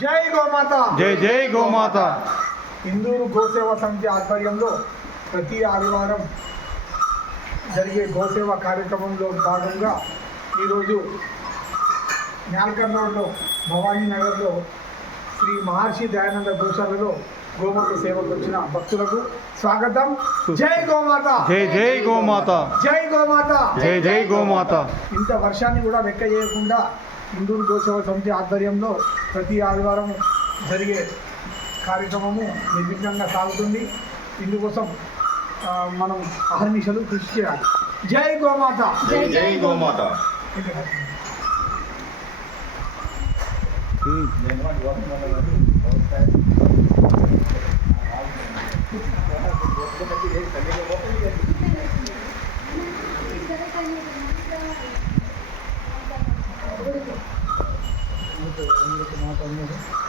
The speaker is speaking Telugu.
జై గోమాత. జై జై గోమాత. ఇందూరు గోసేవ సమితి ఆధ్వర్యంలో ప్రతి ఆదివారం జరిగే గోసేవ కార్యక్రమంలో భాగంగా ఈరోజు న్యాల్కర్ రోడ్లో భవానీ నగర్లో శ్రీ మహర్షి దయానంద గోశాలలో గోమాత సేవకు వచ్చిన భక్తులకు స్వాగతం. జై గోమాత. జై జై గోమాత. జై గోమాత. జై జై గోమాత. ఇంత వర్షాన్ని కూడా లెక్క చేయకుండా ఇందూరు గోసేవ సమితి ఆధ్వర్యంలో ప్రతి ఆదివారం జరిగే కార్యక్రమము నిర్విఘ్నంగా సాగుతుంది. ఇందుకోసం మనం అహర్నిశలు కృషి చేయాలి. జై గోమాత. జై జై గోమాత. మాట